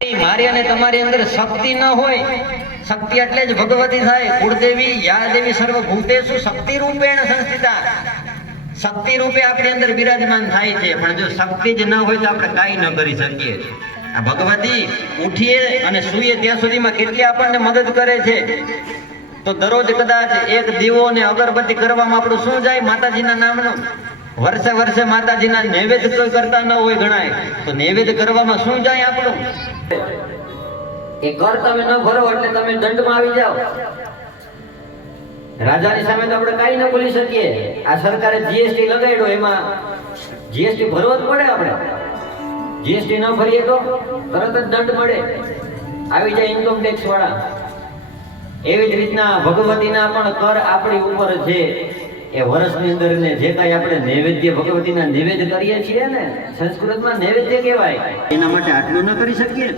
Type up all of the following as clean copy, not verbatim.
મારી અને તમારી અંદર શક્તિ ન હોય, શક્તિ એટલે જ ભગવતી થાય. કુળદેવી યા દેવી સર્વભૂતેષુ શક્તિ રૂપેણ સંસ્થિતા. શક્તિ રૂપે આપણી અંદર બિરાજમાન થાય છે. પણ જો શક્તિ જ ન હોય તો આપણે કાંઈ ન કરી શકીએ. આ ભગવતી ઉઠીએ અને સૂઈએ ત્યાં સુધીમાં કેટલી આપણને મદદ કરે છે. તો દરરોજ કદાચ એક દીવો ને અગરબત્તી કરવામાં આપણું શું જાય? માતાજીના નામનું. વર્ષે વર્ષે માતાજીના નૈવેદ્ય કોઈ કરતા ન હોય ગણાય, તો નૈવેદ્ય કરવામાં શું જાય આપણું? એ કર તમે ન ભરો એટલે તમે દંડમાં આવી જાઓ. રાજાની સામે તો આપણે કાંઈ ન બોલી શકીએ. આ સરકારે જીએસટી લગાડ્યો, એમાં જીએસટી ભરવો જ પડે. આપણે જીએસટી ન ભરીએ તો તરત જ દંડ મળે, આવી જાય ઇન્કમ ટેક્સ વાળા. એવી જ રીતના ભગવતીના પણ કર આપણી ઉપર છે. એ વર્ષની અંદર ને જે કાંઈ આપણે નૈવેદ્ય ભગવતીના નૈવેદ્ય કરીએ છીએ ને, સંસ્કૃતમાં નૈવેદ્ય કહેવાય. એના માટે આટલું ન કરી શકીએ?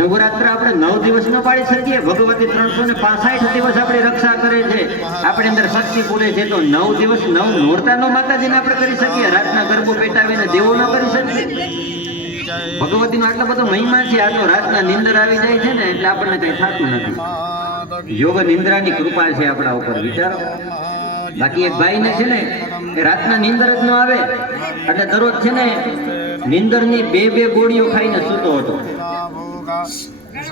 નવરાત્ર આપણે 9 દિવસ ન પાડી શકીએ? ભગવતી 365 દિવસ આપણી રક્ષા કરે છે, આપણી અંદર શક્તિ પૂરે છે. તો 9 દિવસ 9 નોરતાનો માતાજીને આપણે કરી શકીએ? રાતના ગરબો પેટાવીને દેવો ન કરી શકીએ? ભગવતીનો આટલો બધો મહિમા છે. આ તો રાતના નિંદર આવી જાય છે ને એટલે આપણને કઈ થતું નથી. યોગ નિંદ્રાની કૃપા છે આપણા ઉપર, વિચારો. બાકી એક ભાઈ ને છે ને રાતના નીંદર જ ન આવે એટલે દરરોજ છે ને નીંદરની 2 ગોળીઓ ખાઈને સૂતો હતો.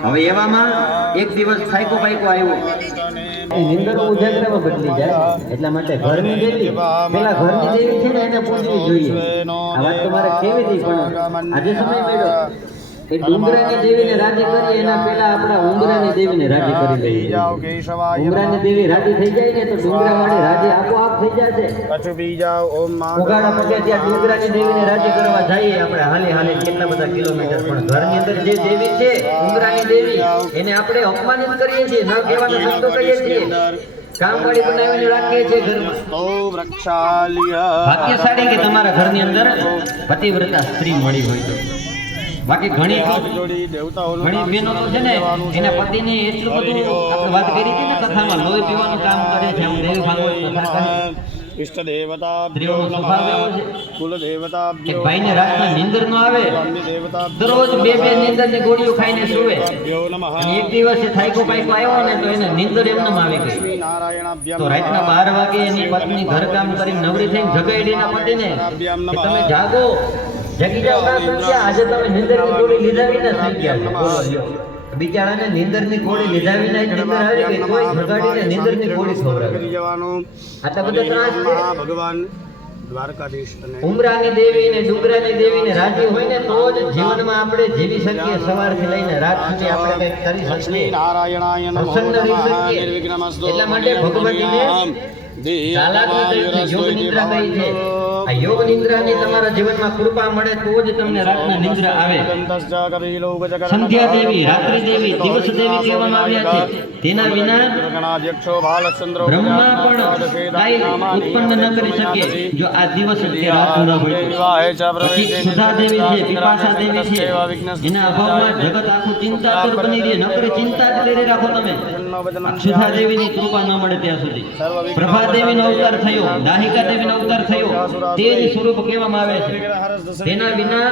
હવે એવામાં એક દિવસ થાયકો પાયકો આવ્યો, નીંદર ઉજાગરામાં બદલી જાય. એટલા માટે ઘરની દેવી, પેલા ઘરની દેવી છે ને એને પૂજવી જોઈએ. આ વાત તો મારે કેવી હતી, પણ આજે સમય મળ્યો. એ ડુંગરાની દેવીને રાજી કરી એના પહેલા આપણા ઉંગરાની દેવીને રાજી કરી લઈએ. ઉંગરાની દેવી રાજી થઈ જાય ને તો ડુંગરાવાળી રાજી આપોઆપ થઈ જશે. ઉગાડા પગે ત્યાં ડુંગરાની દેવીને રાજી કરવા જઈએ આપણે હાલે કેટલા બધા કિલોમીટર, પણ ઘરની અંદર જે દેવી છે ઉંગરાની દેવી, એને આપણે અપમાનિત કરીએ છીએ, ન કહેવાના શબ્દો કહીએ છીએ, કામવાળી બનાવીને રાખીએ છીએ ઘરમાં. ભાગ્યશાળી કે તમારા ઘરની અંદર પતિવ્રતા સ્ત્રી મળી હોય તો. બાકી ઘણી બહેનો તો છે ને એના પતિને એટલું બધું આપણે વાત કરી હતી ને કથામાં, લોહી પીવાનું કામ કરે છે. દેવી ભાગવત કથા કહે ઇષ્ટ દેવતા સ્ત્રીઓનો સ્વભાવ એવો છે કે ભાઈને રાતના નીંદર ન આવે, દરરોજ 2 નીંદરની ગોળીઓ ખાઈને સૂવે. અને એક દિવસ થાયકો પાયકો આવ્યો ને તો એને નીંદર એમને આવી ગઈ. તો રાતના 12 વાગે એની પત્ની ઘર કામ કરીને નવરી થઈને જગાડીના પતિને કે તમે જાગો, જગી જાવ. આજે તમે નીંદરની ગોળી લીધા વિના થઈ ગયા. બોલો લ્યો, બિચારાને નીંદરની ગોળી લીધા વિના નીંદર આવી ગઈ, કોઈ જગાડીને નીંદરની ગોળી ખવડાવી. આટલા બધા ત્રાસ છે. ભગવાન દ્વારકાધીશ અને ઉમરાની દેવી ને ડુંગરાની દેવી ને રાજી હોય ને તો જ જીવનમાં આપણે જીવી શકીએ. સવારથી લઈને રાત સુધી આપણે કંઈક કરી શકીએ, પ્રસન્ન રહી શકીએ. એટલા માટે ભગવતીને યોગ નિદ્રા કહી છે. આ યોગ નિદ્રાની તમારા જીવનમાં કૃપા મળે તો જ તમને રાતના નિદ્રા આવે. સંધ્યા દેવી, રાત્રિ દેવી, દિવસ દેવી કહેવામાં આવ્યા છે. તેના વિના બ્રહ્મા પણ કાંઈ ઉત્પન્ન ન કરી શકે જો આ દિવસ કે રાત ન હોય. પછી સુધા દેવી છે, પીપાસા દેવી છે, એના અભાવમાં જગત આખું ચિંતાતુર બની રહે. નકરી ચિંતા જ કરી રાખો તમે, સુધા દેવીની કૃપા ન મળે ત્યાં સુધી. પ્રભા દેવીનો અવતાર થયો, દાહિકા દેવીનો અવતાર થયો, તે જ સ્વરૂપ કહેવામાં આવે છે. તેના વિના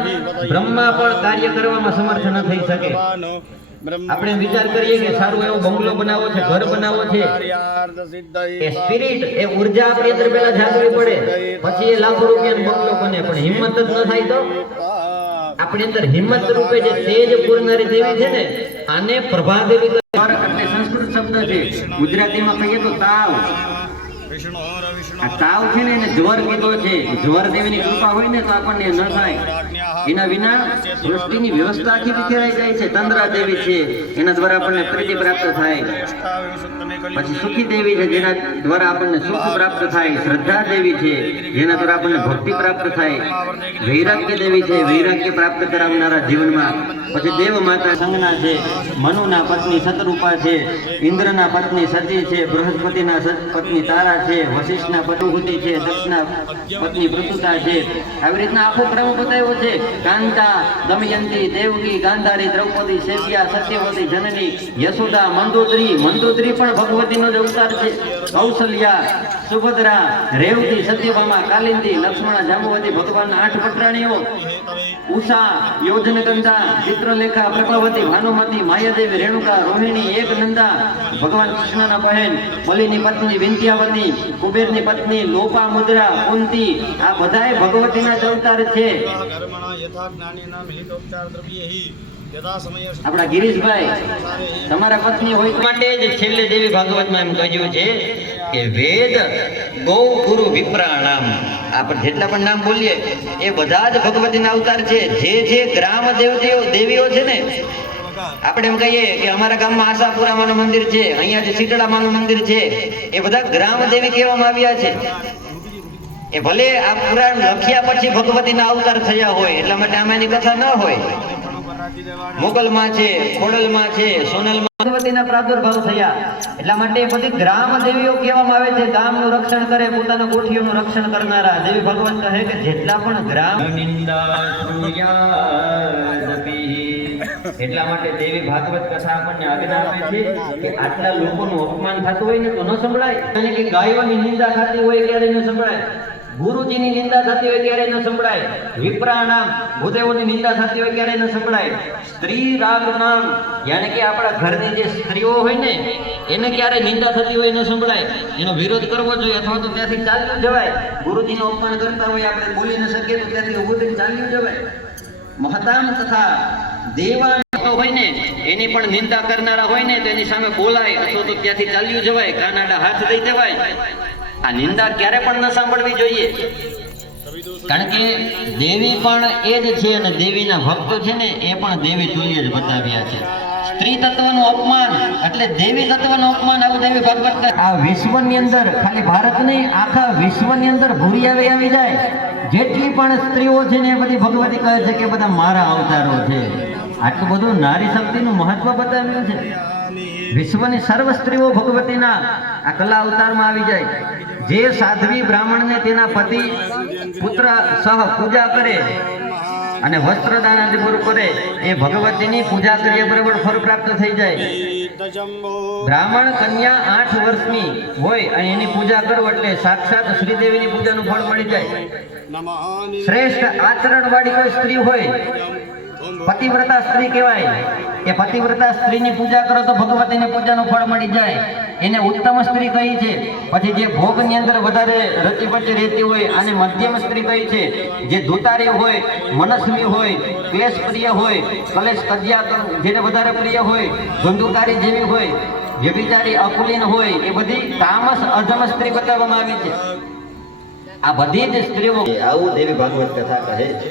બ્રહ્મા પણ કાર્ય કરવામાં સમર્થ ન થઈ શકે. આપણે વિચાર કરીએ કે સારું એવો બંગલો બનાવવો છે, ઘર બનાવવો છે, એ સ્પિરિટ, એ ઉર્જા આપણી અંદર પહેલા જાગવી પડે, પછી એ લાખો રૂપિયાનો બંગલો બને. પણ હિંમત જ ન થાય તો આપણી અંદર હિંમત રૂપે જે તેજ પૂરનારી દેવી છે ને, આને પ્રભા દેવી એટલે સંસ્કૃત શબ્દ છે. ગુજરાતીમાં કહીએ તો તાવ. આ તાવ છે ને એને જ્વર કીધો છે. જ્વર દેવીની કૃપા હોય ને તો આપણને ન થાય. એના વિના સૃષ્ટિની વ્યવસ્થા આખી વિખેરાઈ જાય છે. તંદ્રા દેવી છે, એના દ્વારા આપણને પ્રીતિ પ્રાપ્ત થાય. પછી સુખી દેવી છે, જેના દ્વારા આપણને સુખ પ્રાપ્ત થાય. શ્રદ્ધા દેવી છે, જેના દ્વારા આપણને ભક્તિ પ્રાપ્ત થાય. વૈરાગ્ય દેવી છે, વૈરાગ્ય પ્રાપ્ત કરાવનારા જીવનમાં. પછી દેવ માતા સંજ્ઞા છે, મનુના પત્ની શતરૂપા છે, ઇન્દ્રના પત્ની સતી છે, બૃહસ્પતિના પત્ની તારા છે, વશિષ્ઠના પતિ છે, દક્ષના પત્ની પ્રસુતા છે. આવી રીતના આખો ક્રમ બતાવ્યો છે. કાંતા, દમયંતી, દેવકી, ગાંધારી, દ્રૌપદી, સેવ્યા, સત્યવતી, જનની, યશોદા, મંદોદરી. મંદોદરી પણ ભગવતીનો જ અવતાર છે. કૌશલ્યા, સુભદ્રા, રેવતી, સત્યભામા, કાલિંદી, લક્ષ્મણ, જાંબુવતી, ભગવાનના 8 પટરાણીઓ, ઉષા, યોજનગંધા, ચિત્રલેખા, પ્રભાવતી, ભાનુમતી, માયાદેવી, રેણુકા, રોહિણી, એકનંદા, ભગવાન કૃષ્ણના બહેન, બલિની પત્ની વિંધ્યાવતી, કુબેરની પત્ની લોપામુદ્રા, કુંતી, આ બધાય ભગવતીના જ અવતાર છે. આપણા ગિરીશભાઈ, તમારા પત્ની હોય માટે જ છેલ્લે દેવી ભાગવતમાં એમ કહ્યું છે કે વેદ ગૌ ગુરુ વિપ્રાણામ. આપણે જેટલા પણ નામ બોલીએ એ બધા જ ભગવતીના અવતાર છે. જે ગ્રામ દેવીઓ છે ને, આપણે એમ કહીએ કે અમારા ગામમાં આશાપુરામાનું મંદિર છે, અહીંયા જે શીતળામાનું મંદિર છે, એ બધા ગ્રામ દેવી કહેવામાં આવ્યા છે. એ ભલે આ પુરાણ લખ્યા પછી ભગવતીના અવતાર થયા હોય, એટલા માટે આમાં એની કથા ન હોય. મોગલમાં છે, ખોડલમાં છે, સોનલમાં ભગવતીના પ્રાદુર્ભાવ થયા, એટલા માટે એ બધી ગ્રામ દેવીઓ કહેવામાં આવે છે. ગામનું રક્ષણ કરે, પોતાના કોઠીઓનું રક્ષણ કરનારા દેવી ભગવત કહે કે જેટલા પણ ગ્રામ એટલા માટે દેવી ભાગવત કથા આપણને આજ્ઞા આપે છે કે આટલા લોકોનું અપમાન થતું હોય ને તો ન સંભળાય. અને કે ગાયોની નિંદા થતી હોય ત્યારે ન સંભળાય, ગુરુજીની નિંદા થતી હોય ત્યારે ન સંભળાય, વિપ્રાણામ ભૂદેવોની નિંદા થતી હોય ત્યારે ન સંભળાય, સ્ત્રી રાગ નામ યાને કે આપણા ઘરની જે સ્ત્રીઓ હોય ને એને ક્યારે નિંદા થતી હોય ન સંભળાય. એનો વિરોધ કરવો જોઈએ, અથવા તો ત્યાંથી ચાલ્યું જવાય. ગુરુજીનું અપમાન કરતા હોય, આપણે બોલી ન શકીએ તો ત્યાંથી ઊભું થઈને ચાલ્યું જવાય. મહતામ તથા દેવાન હોય ને એની પણ નિંદા કરનારા હોય ને તો એની સામે બોલાય, અથવા તો ત્યાંથી ચાલ્યું જવાય, કાનાડા હાથ દઈ દેવાય. આ નિંદા ક્યારે પણ ન સાંભળવી જોઈએ, કારણ કે દેવી પણ એ જ છે અને દેવીના ભક્તો છે ને એ પણ દેવી તુલ્ય જ બતાવ્યા છે. સ્ત્રી તત્વનું અપમાન એટલે દેવી તત્વનું અપમાન આવું દેવી ભાગવત. આ વિશ્વની અંદર, ખાલી ભારત નહીં, આખા વિશ્વની અંદર ભૂરી આવી જાય. જેટલી પણ સ્ત્રીઓ છે ને એ બધી ભગવતી કહે છે કે બધા મારા અવતારો છે. આટલું બધું નારી શક્તિનું મહત્વ બતાવ્યું છે. વિશ્વની સર્વ સ્ત્રીઓ ભગવતીના આ કલા અવતારમાં આવી જાય. જે સાધ્વી બ્રાહ્મણને તેના પતિ પુત્ર સહ પૂજા કરે અને વસ્ત્રદાન આદિ પૂરું કરે એ ભગવતીની પૂજા કર્યા બરાબર ફળ પ્રાપ્ત થઈ જાય. બ્રાહ્મણ કન્યા 8 વર્ષની હોય અને એની પૂજા કરો એટલે સાક્ષાત શ્રીદેવીની પૂજાનું ફળ મળી જાય. શ્રેષ્ઠ આચરણ વાળી કોઈ સ્ત્રી હોય, પતિવ્રતા સ્ત્રી કહેવાય, એ પતિવ્રતા સ્ત્રીની પૂજા કરો તો ભગવતીની પૂજાનું ફળ મળી જાય. એને ઉત્તમ સ્ત્રી કહી છે. પછી જે ભોગની અંદર વધારે રચીપચી રહેતી હોય આને મધ્યમ સ્ત્રી કહી છે. જે ધુતારી હોય, મનસ્વી હોય, ક્લેશ પ્રિય હોય, કલેશ કજ્યા જેને વધારે પ્રિય હોય, ધંધુકારી જેવી હોય, જે બિચારી અકુલીન હોય, એ બધી તામસ અધમ સ્ત્રી બતાવવામાં આવી છે. આ બધી જ સ્ત્રીઓ આવું દેવી ભાગવત કથા કહે છે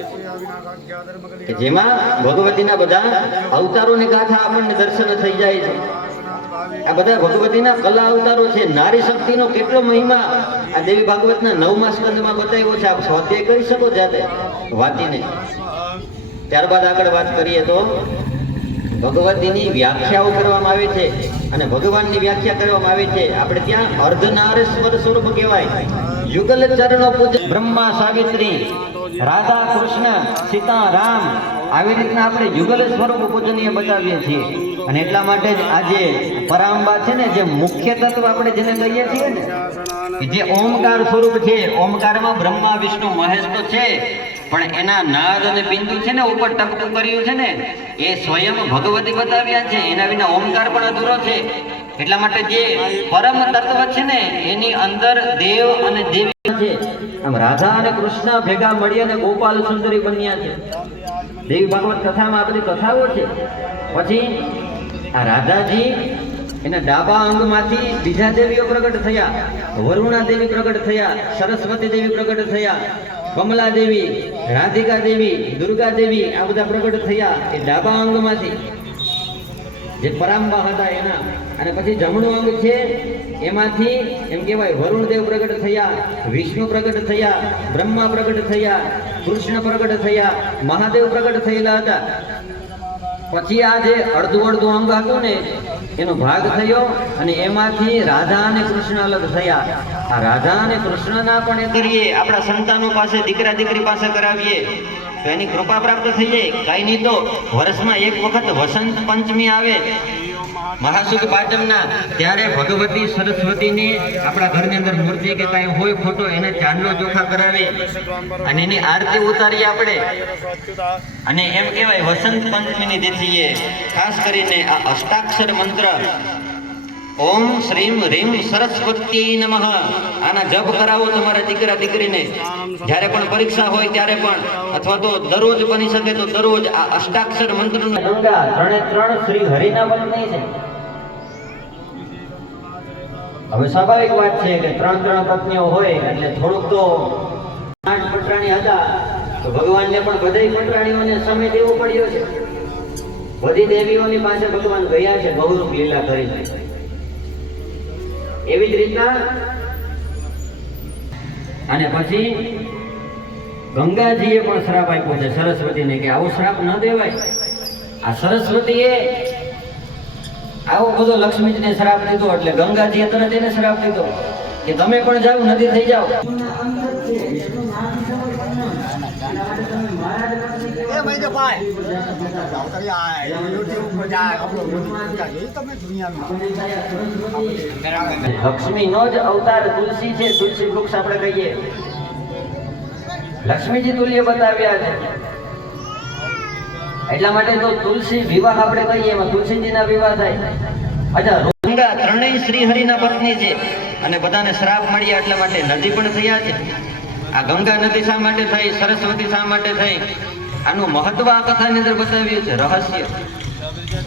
કે જેમાં ભગવતીના બધા અવતારોની ગાથા આપણને દર્શન થઈ જાય છે. આ બધા ભગવતીના કલા અવતારો છે. નારી શક્તિનો કેટલો મહિમા આ દેવી ભાગવતના 9મા સ્કંદમાં બતાવ્યો છે. આપ સ્વાધ્યાય કરી શકો જાતે વાંચીને. ત્યારબાદ આગળ વાત કરીએ તો ભગવતીની વ્યાખ્યાઓ કરવામાં આવે છે અને ભગવાનની વ્યાખ્યા કરવામાં આવે છે. આપણે ત્યાં અર્ધનારેશ્વર સ્વરૂપ કહેવાય. યુગલ ચરણો પૂજન બ્રહ્મા સાવિત્રી, રાધા કૃષ્ણ, સીતા રામ, આવી રીતના આપણે યુગલ સ્વરૂપ પૂજનીય બતાવીએ છીએ. અને એટલા માટે જ આજે પરાંબા છે ને, જે મુખ્ય તત્વ આપણે જેને કહીએ છીએ ને, કે જે ઓમકાર સ્વરૂપ છે. ઓમકારમાં બ્રહ્મા વિષ્ણુ મહેશ તો છે, પણ એના નાદ અને બિંદુ છે ને ઉપર ટપકું કર્યું છે ને એ સ્વયં ભગવતી બતાવ્યા છે. એના વિના ઓમકાર પણ અધૂરો છે. એટલા માટે જે પરમ તત્વ છે ને એની અંદર દેવ અને દેવી છે. આમ રાધા અને કૃષ્ણ ભેગા મળી અને ગોપાલ સુંદરી બન્યા છે. દેવી ભાગવત કથામાં આ બધી કથાઓ છે. પછી આ રાધાજી એના ડાબા અંગમાંથી બીજા દેવીઓ પ્રગટ થયા. વરુણા દેવી પ્રગટ થયા, સરસ્વતી દેવી પ્રગટ થયા, કમલા દેવી, રાધિકા દેવી, દુર્ગા દેવી, આ બધા પ્રગટ થયા એ ડાબા અંગમાંથી, જે પરાંબા હતા એના. અને પછી જમણું અંગ છે એમાંથી એમ કહેવાય વરુણ દેવ પ્રગટ થયા, વિષ્ણુ પ્રગટ થયા, બ્રહ્મા પ્રગટ થયા, કૃષ્ણ પ્રગટ થયા, મહાદેવ પ્રગટ થયેલા હતા. પછી આ જે અડધું અંગ હતું ને એનો ભાગ થયો અને એમાંથી રાધા અને કૃષ્ણ અલગ થયા. આ રાધા અને કૃષ્ણના પણ એ કરીએ, આપણા સંતાનો પાસે, દીકરા દીકરી પાસે કરાવીએ તો એની કૃપા પ્રાપ્ત થઈ જાય. કાંઈ નહીં તો વર્ષમાં એક વખત વસંત પંચમી આવે મહાસુદ પાંચમના ત્યારે ભગવતી સરસ્વતીની આપણા ઘરની અંદર મૂર્તિ કે કાંઈ હોય ફોટો એને ચાંદલો ચોખા કરાવી અને એની આરતી ઉતારીએ આપણે. અને એમ કહેવાય વસંત પંચમીની તિથિએ ખાસ કરીને આ અષ્ટાક્ષર મંત્ર ઓમ શ્રીમ રીમ સરસ્વતી નમઃ આના જપ કરાવો તમારા દીકરા દીકરીને. જ્યારે પણ પરીક્ષા હોય ત્યારે પણ, અથવા તો દરરોજ બની શકે તો દરરોજ આ અષ્ટાક્ષર મંત્રનું ગંગા ત્રણે ત્રણ શ્રી હરિના પત્ની છે. હવે સ્વાભાવિક વાત છે કે ત્રણ પત્નીઓ હોય એટલે થોડુંક તો 8 પટરાણી હતા તો ભગવાનને પણ બધી પટરાણીઓને સમય દેવો પડ્યો છે. બધી દેવીઓની પાસે ભગવાન ગયા છે બહુરૂપ લીલા કરીને. એવી જ રીતના અને પછી ગંગાજીએ પણ શ્રાપ આપ્યો છે સરસ્વતીને કે આવો શ્રાપ ન દેવાય. આ સરસ્વતીએ આવો બધો લક્ષ્મીજીને શ્રાપ દીધો એટલે ગંગાજીએ તરત એને શ્રાપ દીધો કે તમે પણ જાઓ નદી થઈ જાઓ. લક્ષ્મીનો જ અવતાર તુલસી છે. તુલસી વૃક્ષ આપણે કહીએ લક્ષ્મીજી તુલ્ય બતાવ્યા છે. એટલા માટે તો તુલસી વિવાહ આપણે કહીએ એમાં તુલસીજીના વિવાહ થાય. અચ્છા, ગંગા ત્રણેય શ્રી હરિના પત્ની છે અને બધાને શ્રાપ મળ્યા એટલા માટે નદી પણ થયા છે. આ ગંગા નદી શા માટે થઈ, સરસ્વતી શા માટે થઈ, આનું મહત્વ આ કથાની અંદર બતાવ્યું છે, રહસ્ય.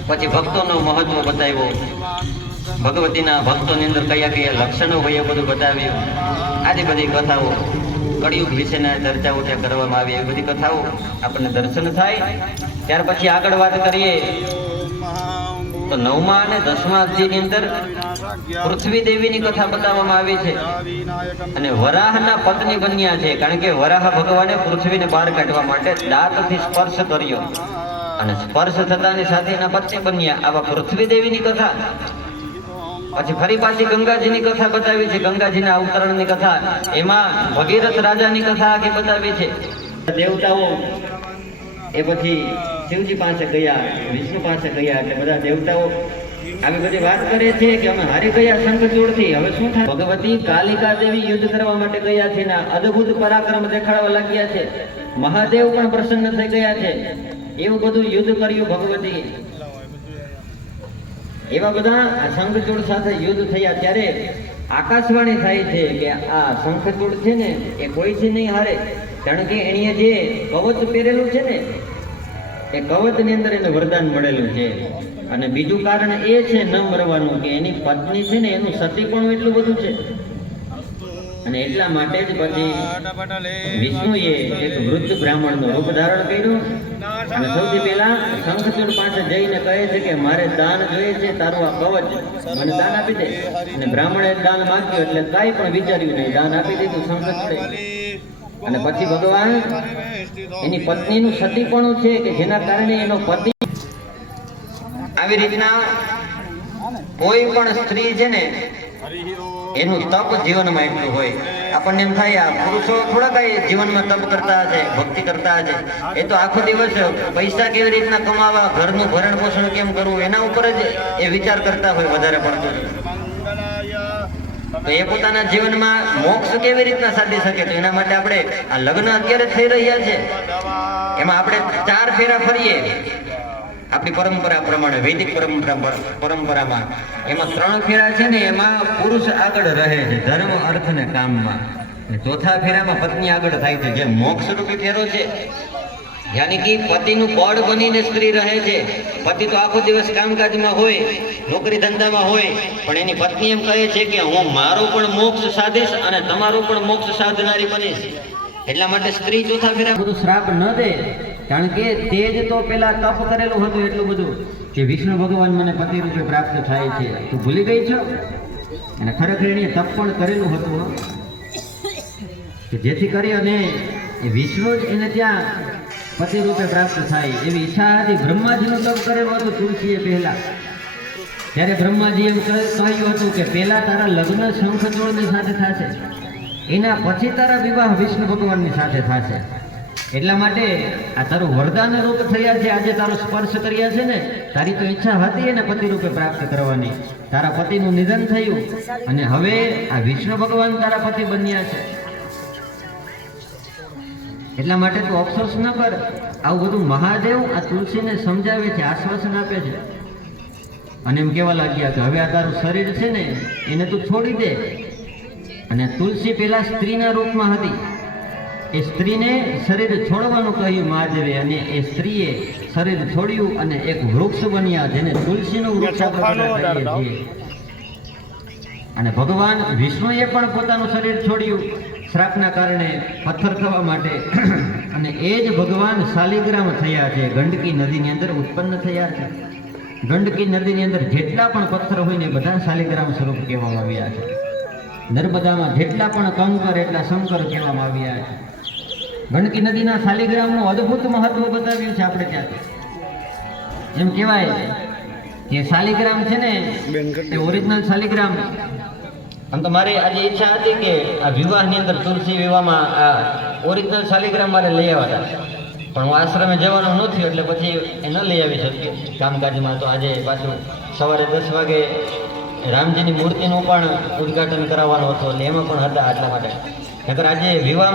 પછી ભક્તોનું મહત્વ બતાવ્યું, ભગવતીના ભક્તોની અંદર કયા કયા લક્ષણો હોય એ બધું બતાવ્યું. આજી બધી કથાઓ કળિયુગ વિશેના ચર્ચાઓ ત્યાં કરવામાં આવી. એવી બધી કથાઓ આપણને દર્શન થાય. ત્યાર પછી આગળ વાત કરીએ તો 9મા અને 10મા અધ્યાયની અંદર પૃથ્વી દેવીની કથા બતાવવામાં આવી છે અને વરાહના પત્ની બન્યા છે. કારણ કે વરાહ ભગવાને પૃથ્વીને બહાર કાઢવા માટે દાંતથી સ્પર્શ કર્યો અને સ્પર્શ થતાની સાથે એના પત્ની બન્યા. આવા પૃથ્વી દેવીની કથા. પછી ફરી પાછી ગંગાજીની કથા બતાવી છે, ગંગાજીના અવતરણની કથા. એમાં ભગીરથ રાજાની કથા આખી બતાવી છે. દેવતાઓ એ પછી શિવજી પાસે ગયા, વિષ્ણુ પાસે ગયા એટલે બધા દેવતાઓ આવી બધી વાત કરે છે કે અમે હારી ગયા શંખચૂડથી. હવે શું થાય? ભગવતી કાલિકા દેવી યુદ્ધ કરવા માટે ગયા છે ને અદ્ભુત પરાક્રમ દેખાડવા લાગ્યા છે. મહાદેવ પણ પ્રસન્ન થઈ ગયા છે. એવું બધું યુદ્ધ કર્યું ભગવતી. એવા બધા આ શંખચૂડ સાથે યુદ્ધ થયા ત્યારે આકાશવાણી થાય છે કે આ શંખચૂડ છે ને એ કોઈથી નહીં હારે. કારણ કે એણીએ જે કવચ પહેરેલું છે ને એ કવચની અંદર એને વરદાન મળેલું છે. અને બીજું કારણ એ છે ન મરવાનું કે એની પત્ની છે ને એનું સતીપણું એટલું બધું છે. અને એટલા માટે જ પછી વિષ્ણુએ એક વૃદ્ધ બ્રાહ્મણનું રૂપ ધારણ કર્યું અને સૌથી પહેલા શંખચૂડ પાસે જઈને કહે છે કે મારે દાન જોઈએ છે, તારું આ કવચ મને દાન આપી દે. અને બ્રાહ્મણે દાન માંગ્યું એટલે કાંઈ પણ વિચાર્યું નહીં, દાન આપી દીધું શંખચૂડે. અને પછી ભગવાન એની પત્નીનું સતીપણું છે કે જેના કારણે એનો પતિ આવી રીતના કોઈ પણ સ્ત્રી છે ને એનું તપ જીવનમાં એટલું હોય. આપણને એમ થાય આ પુરુષો થોડા કઈ જીવનમાં તપ કરતા હશે, ભક્તિ કરતા હશે. એ તો આખો દિવસ પૈસા કેવી રીતના કમાવા, ઘરનું ભરણ પોષણ કેમ કરવું એના ઉપર જ એ વિચાર કરતા હોય વધારે પડતું. તો એ પોતાના જીવનમાં મોક્ષ કેવી રીતના સાધી શકે? તો એના માટે આપણે આ લગ્ન અત્યારે થઈ રહ્યા છે એમાં આપણે 4 ફેરા ફરીએ આપણી પરંપરા પ્રમાણે, વૈદિક પરંપરામાં એમાં 3 ફેરા છે ને એમાં પુરુષ આગળ રહે છે ધર્મ અર્થ ને કામમાં. ચોથા ફેરામાં પત્ની આગળ થાય છે જે મોક્ષ રૂપી ફેરો છે. યાની કે પતિનું બળ બનીને સ્ત્રી રહે છે. પતિ તો આખો દિવસ કામકાજમાં હોય, નોકરી ધંધામાં હોય, પણ એની પત્ની એમ કહે છે કે હું મારું પણ મોક્ષ સાધીશ અને તમારું પણ મોક્ષ સાધનારી બનીશ. એટલા માટે સ્ત્રી ચોથા ફેરા બધું શ્રાપ ન દે. કારણ કે તે જ તો પેલા તપ કરેલું હતું એટલું બધું કે વિષ્ણુ ભગવાન મને પતિ રૂપે પ્રાપ્ત થાય છે. તું ભૂલી ગઈ છો? અને ખરેખર એને તપ પણ કરેલું હતું કે જેથી કરી અને વિષ્ણુ જ એને ત્યાં પતિ રૂપે પ્રાપ્ત થાય એવી ઈચ્છા હતી. બ્રહ્માજીનું તપ કરેલું હતું તુલસીએ પહેલા. ત્યારે બ્રહ્માજી એમ કહ્યું હતું કે પહેલા તારા લગ્ન શંખચૂડની સાથે થશે, એના પછી તારા વિવાહ વિષ્ણુ ભગવાનની સાથે થશે. એટલા માટે આ તારું વરદાન રૂપ થયા છે. આજે તારો સ્પર્શ કર્યા છે ને તારી તો ઈચ્છા હતી એને પતિ રૂપે પ્રાપ્ત કરવાની, તારા પતિનું નિધન થયું અને હવે આ વિષ્ણુ ભગવાન તારા પતિ બન્યા છે, એટલા માટે તું અફસોસ ન કર. આવું બધું મહાદેવ આ તુલસીને સમજાવે છે, આશ્વાસન આપે છે. અને એમ કહેવા લાગ્યા કે હવે આ તારું શરીર છે ને એને તું છોડી દે. અને તુલસી પેલા સ્ત્રીના રૂપમાં હતી, એ સ્ત્રીને શરીર છોડવાનું કહ્યું મહાદેવે, અને એ સ્ત્રીએ શરીર છોડ્યું અને એક વૃક્ષ બન્યા, જેને તુલસીનું વૃક્ષ આપણે કહીએ છીએ. અને ભગવાન વિષ્ણુએ પણ પોતાનું શરીર છોડ્યું શ્રાપના કારણે, પથ્થર થવા માટે. અને એ જ ભગવાન શાલિગ્રામ થયા છે, ગંડકી નદીની અંદર ઉત્પન્ન થયા છે. ગંડકી નદીની અંદર જેટલા પણ પથ્થર હોય ને બધા શાલિગ્રામ સ્વરૂપ કહેવામાં આવ્યા છે. નર્મદામાં જેટલા પણ કંકર એટલા શંકર કહેવામાં આવ્યા છે. ગંડકી નદીના શાલિગ્રામનું અદ્ભુત મહત્વ બતાવ્યું છે આપણે ત્યાં. એમ કહેવાય કે શાલિગ્રામ છે ને એ ઓરિજિનલ શાલિગ્રામ. આમ તો મારી આજે ઈચ્છા હતી કે આ વિવાહની અંદર તુલસી વિવાહમાં આ ઓરિજિનલ શાલિગ્રામ મારે લઈ આવ્યા હતા, પણ હું આશ્રમે જવાનું ન થયું એટલે પછી એ ન લઈ આવી શક્યો કામકાજમાં. તો આજે પાછું સવારે 10 વાગે રામજીની મૂર્તિનું પણ ઉદ્ઘાટન કરાવવાનું હતું એટલે એમાં પણ હતા, એટલા માટે. નકર આજે વિવાહ